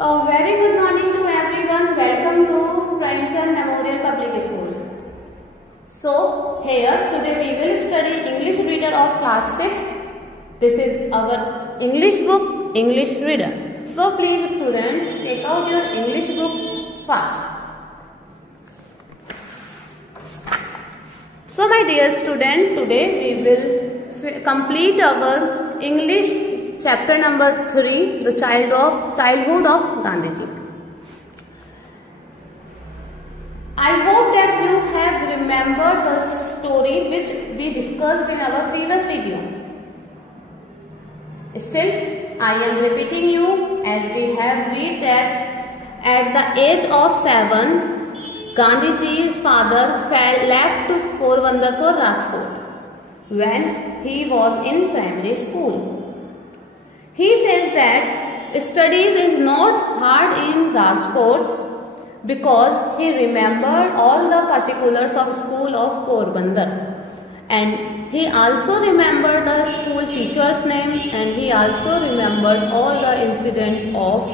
A very good morning to everyone. Welcome to Premchand Memorial Public School. So, here today we will study English Reader of class 6. This is our English book, English Reader. So, please students, take out your English book fast. So, my dear student, today we will complete our English chapter number 3, the childhood of Gandhiji. I hope that you have remembered the story which we discussed in our previous video. Still, I am repeating you as we have read that at the age of 7, Gandhiji's father left Porbandar for Rajkot when he was in primary school. He says that studies is not hard in Rajkot because he remembered all the particulars of school of Porbandar, and he also remembered the school teacher's name, and he also remembered all the incidents of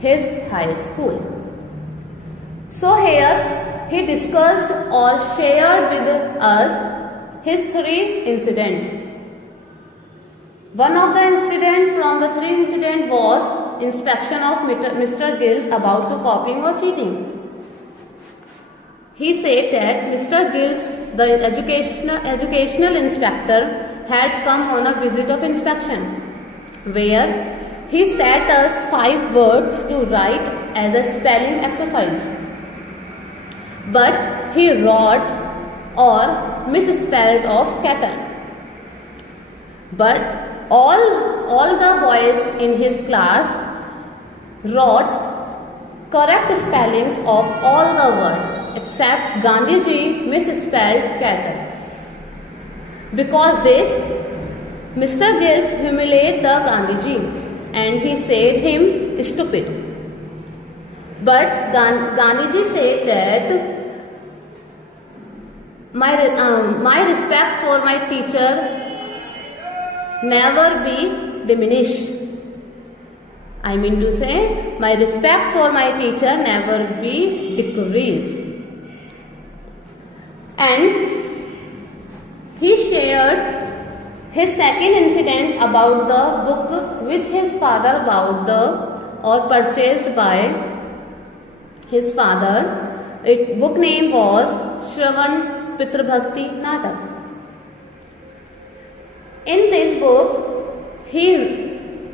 his high school. So here he discussed or shared with us his 3 incidents. One of the incidents from the 3 incidents was inspection of Mr. Gills about to copying or cheating. He said that Mr. Gills, the educational inspector, had come on a visit of inspection, where he set us 5 words to write as a spelling exercise. But he wrote or misspelled of kettle. But all the boys in his class wrote correct spellings of all the words except Gandhiji misspelled cattle. Because this, Mr. Gills humiliated the Gandhiji and he said him stupid. But Gandhiji said that my respect for my teacher never be diminished. I mean to say, my respect for my teacher never be decreased. And he shared his second incident about the book which his father bought or purchased by his father. Its book name was Shravan Pitra Bhakti Natak. In this book, he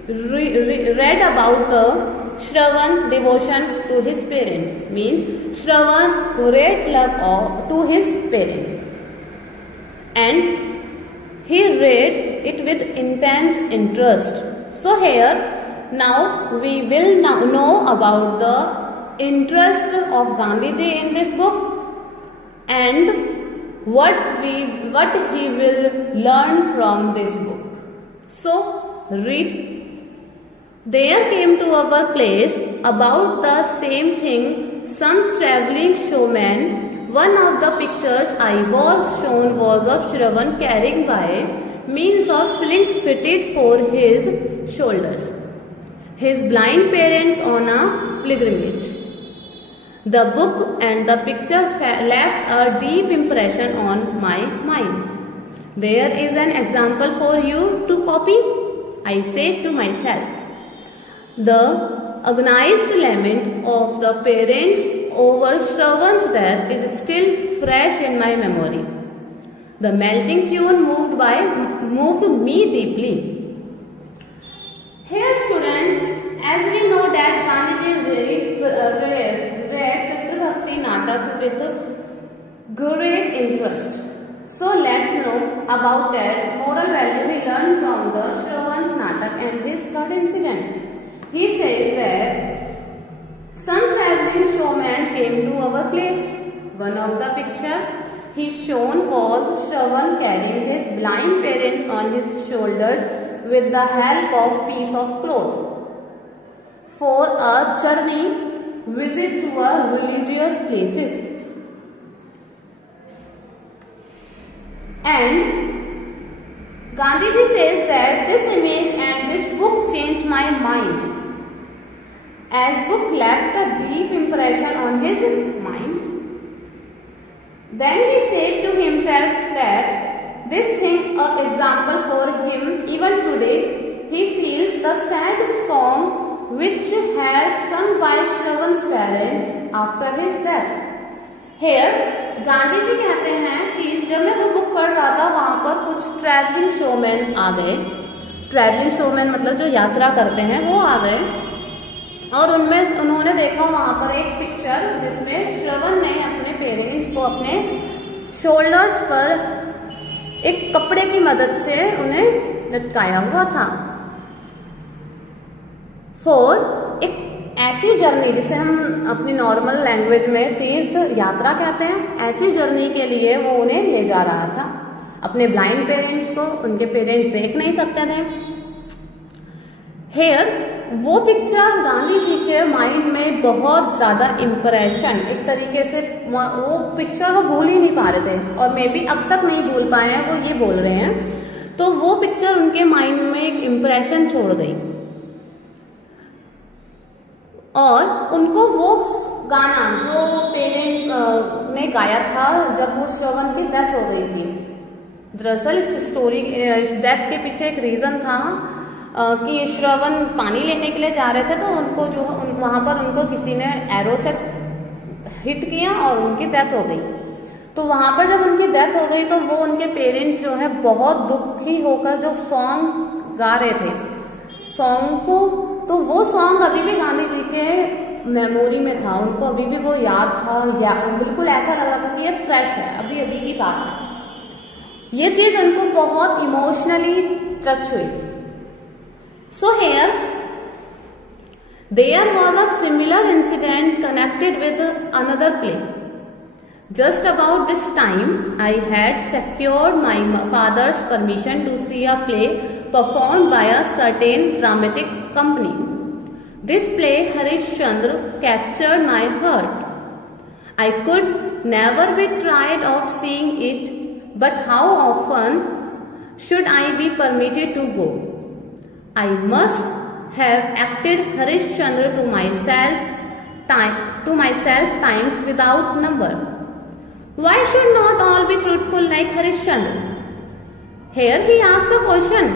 read about the Shravan devotion to his parents, means Shravan's great love to his parents, and he read it with intense interest. So here, now we will know about the interest of Gandhiji in this book and what he will learn from this book. So, read. There came to our place about the same thing some travelling showman. One of the pictures I was shown was of Shravan carrying by means of slings fitted for his shoulders his blind parents on a pilgrimage. The book and the picture left a deep impression on my mind. There is an example for you to copy, I said to myself. The agonized lament of the parents over Shravan's death is still fresh in my memory. The melting tune moved me deeply. Here students, as we know that Gandhiji read Pitra Bhakti Natak with great interest. So let's know about that moral value he learned from the Shravan's Natak and his third incident. He says that some travelling showman came to our place. One of the picture he shown was Shravan carrying his blind parents on his shoulders with the help of piece of cloth for a journey visit to a religious places. And Gandhiji says that this image and this book changed my mind. as book left a deep impression on his mind. Then he said to himself that this thing an example for him even today. He feels the sad song which has sung by Shravan's parents after his death. Here Gandhi ji कहते हैं कि जब मैं वो book पढ़ रहा था वहाँ पर कुछ ट्रैवलिंग शोमैन आ गए. ट्रैवलिंग शोमैन मतलब जो यात्रा करते हैं वो आ गए और उनमें उन्होंने देखा वहाँ पर एक पिक्चर जिसमें श्रवण ने अपने पेरेंट्स को अपने शोल्डर्स पर एक कपड़े की मदद से उन्हें लटकाया हुआ था. फोर, एक ऐसी जर्नी जिसे हम अपनी नॉर्मल लैंग्वेज में तीर्थ यात्रा कहते हैं, ऐसी जर्नी के लिए वो उन्हें ले जा रहा था. अपने ब्लाइंड पेरेंट्स को उनके पेरेंट्स देख नहीं सकते थे. हेयर वो पिक्चर गांधी जी के माइंड में बहुत ज़्यादा इम्प्रेशन, एक तरीके से वो पिक्चर वो भूल ही नहीं पा रहे थे और मे बी अब तक नहीं भूल पाए हैं, वो ये बोल रहे हैं. तो वो पिक्चर उनके माइंड में एक इम्प्रेशन छोड़ गई और उनको वो गाना जो पेरेंट्स ने गाया था जब वो श्रवण की डेथ हो गई थी. दरअसल इस स्टोरी इस डेथ के पीछे एक रीज़न था कि श्रवण पानी लेने के लिए जा रहे थे तो उनको जो वहाँ पर उनको किसी ने एरो से हिट किया और उनकी डेथ हो गई. तो वहाँ पर जब उनकी डेथ हो गई तो वो उनके पेरेंट्स जो है बहुत दुखी होकर जो सॉन्ग गा रहे थे सॉन्ग को, तो वो सॉन्ग अभी भी गांधी जी के मेमोरी में था. उनको अभी भी वो याद था, बिल्कुल ऐसा लग रहा था कि ये फ्रेश है, अभी अभी की बात है. ये चीज़ उनको बहुत इमोशनली टच हुई. So here there was a similar incident connected with another play. Just about this time I had secured my father's permission to see a play performed by a certain dramatic company. This play Harishchandra captured my heart. I could never be tired of seeing it, but how often should I be permitted to go? I must have acted Harishchandra to myself times without number. Why should not all be truthful like Harishchandra? Here he asks a question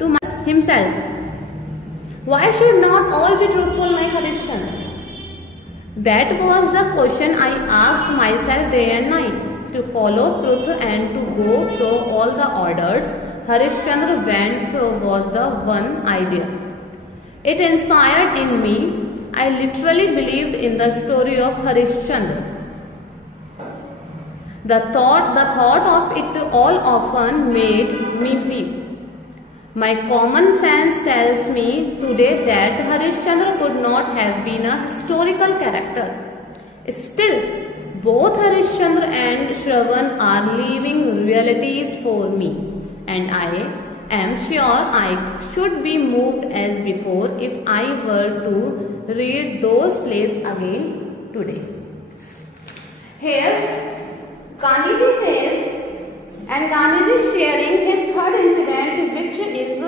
to himself. Why should not all be truthful like Harishchandra? That was the question I asked myself day and night. To follow truth and to go through all the orders Harishchandra went through was the one idea. It inspired in me. I literally believed in the story of Harishchandra. The thought of it all often made me weep. My common sense tells me today that Harishchandra could not have been a historical character. Still, both Harishchandra and Shravan are living realities for me, and I am sure I should be moved as before if I were to read those plays again today. Here, Gandhiji says, and Gandhiji is sharing his third incident which is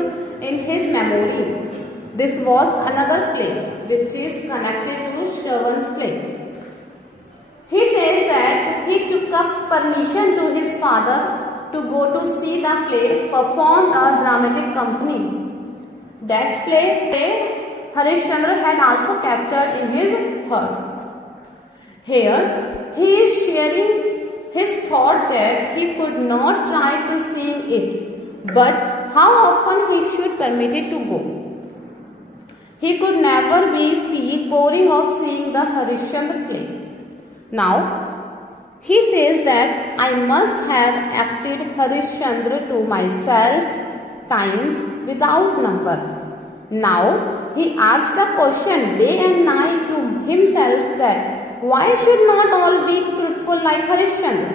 in his memory. This was another play which is connected to Shravan's play. He says that he took up permission to his father to go to see the play performed a dramatic company. That play Harishchandra had also captured in his heart. Here he is sharing his thought that he could not try to sing it, but how often he should permit it to go. He could never feel boring of seeing the Harishchandra play. Now he says that I must have acted Harishchandra to myself times without number. Now he asks the question day and night to himself that why should not all be truthful like Harishchandra?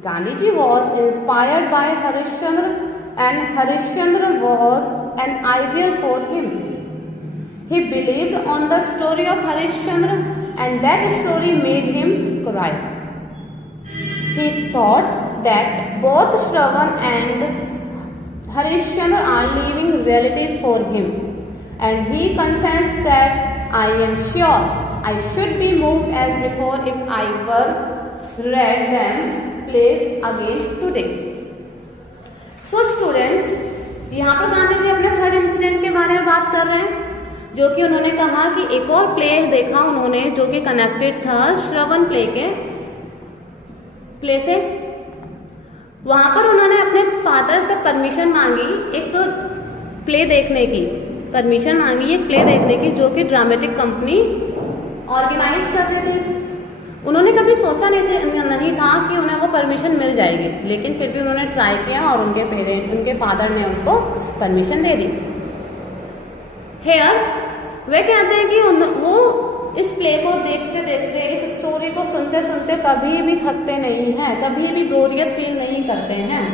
Gandhiji was inspired by Harishchandra and Harishchandra was an ideal for him. He believed on the story of Harishchandra and that story made him cry. He thought that both Shravan and Harishchandra are living realities for him, and he confessed that I am sure I should be moved as before if I were read them plays again today. So students, यहाँ पर गांधी जी अपने third incident के बारे में बात कर रहे हैं, जो कि उन्होंने कहा कि एक और प्ले देखा उन्होंने जो कि कनेक्टेड था श्रवण प्ले के प्ले से। वहां पर उन्होंने अपने फादर से परमिशन मांगी एक प्ले देखने की, परमिशन मांगी एक प्ले देखने की जो कि ड्रामेटिक कंपनी ऑर्गेनाइज कर रहे थे। उन्होंने कभी सोचा नहीं था कि उन्हें वो परमिशन मिल जाएगी, लेकिन फिर भी उन्होंने ट्राई किया और उनके फादर ने उनको परमिशन दे दी। हेयर वे कहते हैं कि वो इस प्ले को देखते देखते, इस स्टोरी को सुनते सुनते कभी भी थकते नहीं हैं, कभी भी बोरियत फील नहीं करते हैं।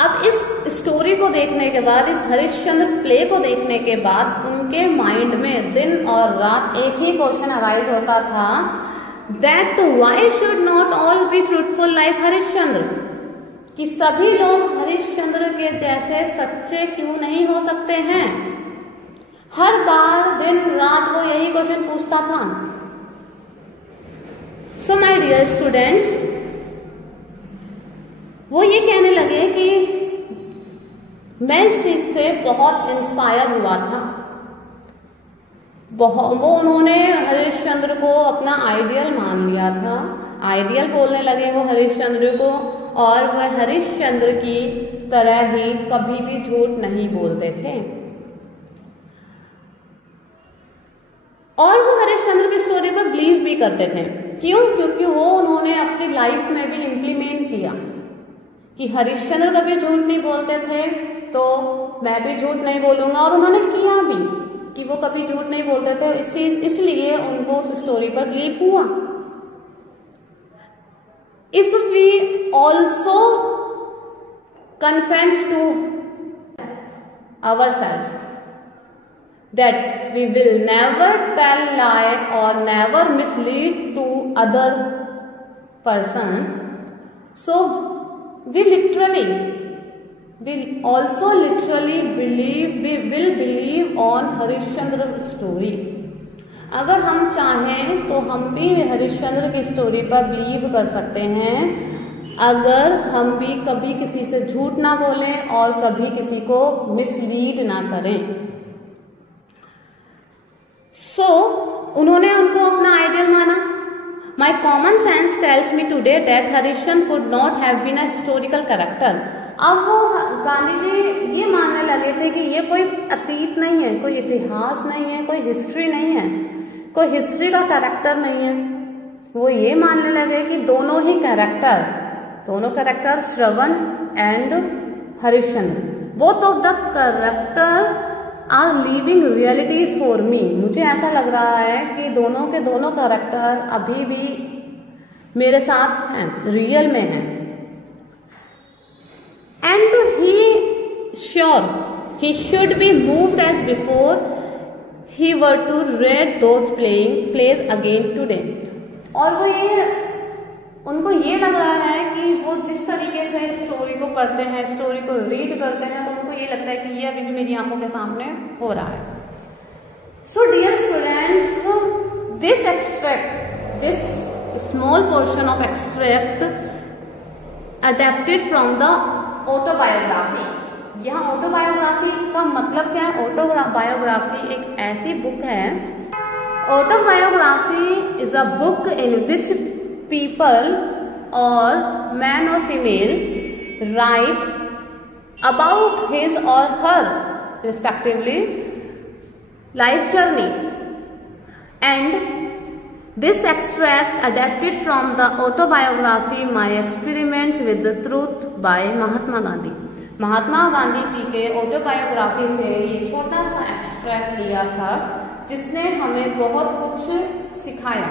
अब इस स्टोरी को देखने के बाद, इस हरिश्चंद्र प्ले को देखने के बाद उनके माइंड में दिन और रात एक ही क्वेश्चन अराइज होता था, that why should not all be truthful like Harishchandra, कि सभी लोग हरिश्चंद्र के जैसे सच्चे क्यों नहीं हो सकते हैं। हर बार दिन रात वो यही क्वेश्चन पूछता था। सो माय डियर स्टूडेंट्स, वो ये कहने लगे कि मैं इस चीज से बहुत इंस्पायर हुआ था। वो उन्होंने हरिश्चंद्र को अपना आइडियल मान लिया था, आइडियल बोलने लगे वो हरिश्चंद्र को, और वह हरिश्चंद्र की तरह ही कभी भी झूठ नहीं बोलते थे। और वो हरिश्चंद्र की स्टोरी पर बिलीव भी करते थे। क्यों? क्योंकि वो उन्होंने अपनी लाइफ में भी इम्प्लीमेंट किया कि हरिश्चंद्र कभी झूठ नहीं बोलते थे तो मैं भी झूठ नहीं बोलूंगा, और उन्होंने किया भी कि वो कभी झूठ नहीं बोलते थे। इसलिए उनको उस स्टोरी पर बिलीव हुआ। If we also confess to ourselves that we will never tell lie or never mislead to other person, so we also literally will believe on Harishchandra story. अगर हम चाहें तो हम भी हरिश्चंद्र की स्टोरी पर बिलीव कर सकते हैं, अगर हम भी कभी किसी से झूठ ना बोलें और कभी किसी को मिसलीड ना करें। उन्होंने उनको अपना आइडियल माना। My common sense tells me today that Harishchandra could not have been a historical character. अब वो गांधी जी ये मानने लगे थे कि ये कोई अतीत नहीं है, कोई इतिहास नहीं है, कोई हिस्ट्री नहीं है, कोई हिस्ट्री का कैरेक्टर नहीं है। वो ये मानने लगे कि दोनों character Shravan and Harishchandra, both of the character are living realities for me. मुझे ऐसा लग रहा है कि दोनों के दोनों कैरेक्टर अभी भी मेरे साथ हैं, रियल में हैं। And he should be moved as before he were to read those plays again today। और उनको ये लग रहा है कि वो जिस तरीके से स्टोरी को पढ़ते हैं, स्टोरी को रीड करते हैं, तो उनको ये लगता है कि ये अभी भी मेरी आंखों के सामने हो रहा है। So dear students, this small portion of extract adapted from the autobiography. यहाँ ऑटोबायोग्राफी का मतलब क्या है? ऑटोबायोग्राफी एक ऐसी बुक है, autobiography is a book in which people or man or female write about his or her respectively life journey, and this extract adapted from the autobiography My Experiments with the Truth by Mahatma Gandhi. Mahatma Gandhi ji के autobiography से ये छोटा सा extract लिया था, जिसने हमें बहुत कुछ सिखाया।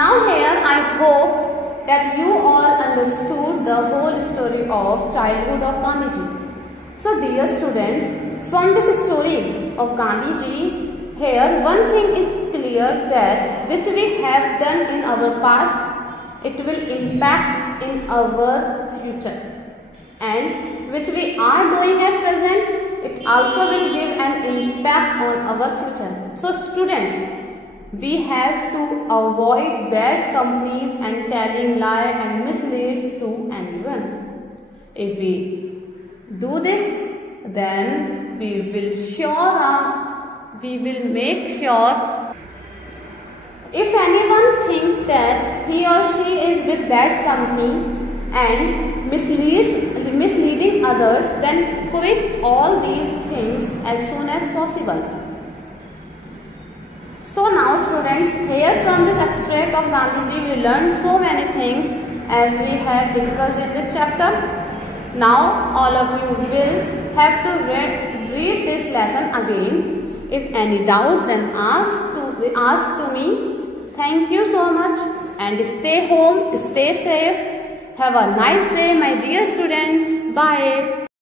Now here I hope that you all understood the whole story of childhood of Gandhi ji. So dear students, from this story of Gandhi ji, here one thing is clear, that which we have done in our past, it will impact in our future, and which we are doing at present, it also will give an impact on our future. So students, we have to avoid bad companies and telling lie and misleads to anyone. If we do this, then we will make sure if anyone thinks that he or she is with bad company and misleading others, then quit all these things as soon as possible. So now students, here from this extract of Gandhiji we learned so many things as we have discussed in this chapter. Now all of you will have to read this lesson again. If any doubt, then ask to me. Thank you so much and stay home, stay safe. Have a nice day my dear students. Bye.